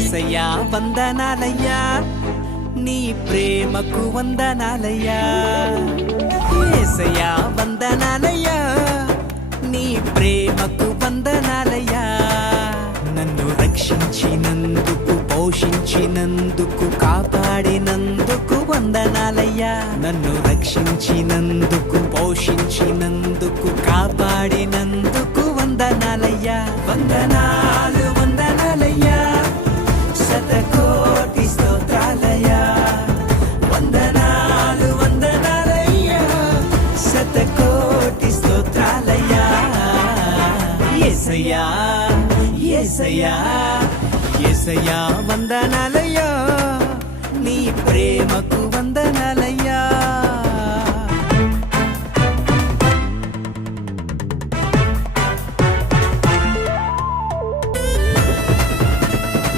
యేసయ్యా వందనాలయ్యా నీ ప్రేమకు వందనాలయ్యా యేసయ్యా వందనాలయ్యా నీ ప్రేమకు వందనాలయ్యా నన్ను రక్షించినందుకు పోషించినందుకు కాపాడినందుకు వందనాలయ్యా నన్ను రక్షించినందుకు పోషించినందుకు కాపాడినందుకు వందనాలయ్యా వందనాలు వందనాలయ్యా శతకోటి స్తోత్రాలయ్యా వందనాలు వందనాలయ్యా శతకోటి స్తోత్రాలయ్యా యేసయ్యా యేసయ్యా యేసయ్యా వందనాలయ్యా నీ ప్రేమకు వందనాలు